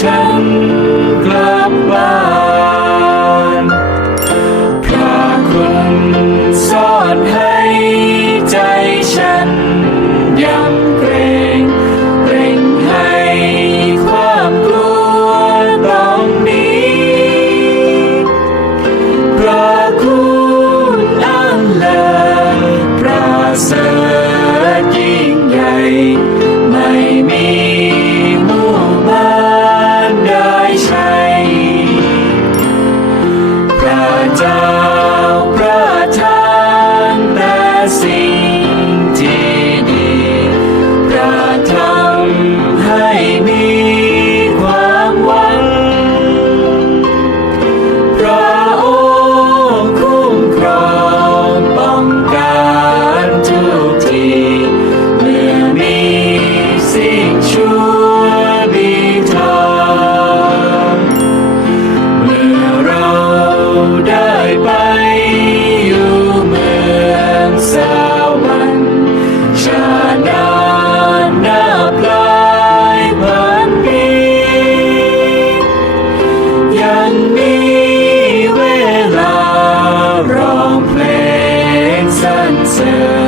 ฉันกลับบ้านพระคุณสอนให้ใจฉันยำเกรงเกรงให้ความกลัวต้องนี้พระคุณอันเลิศประเสริฐ until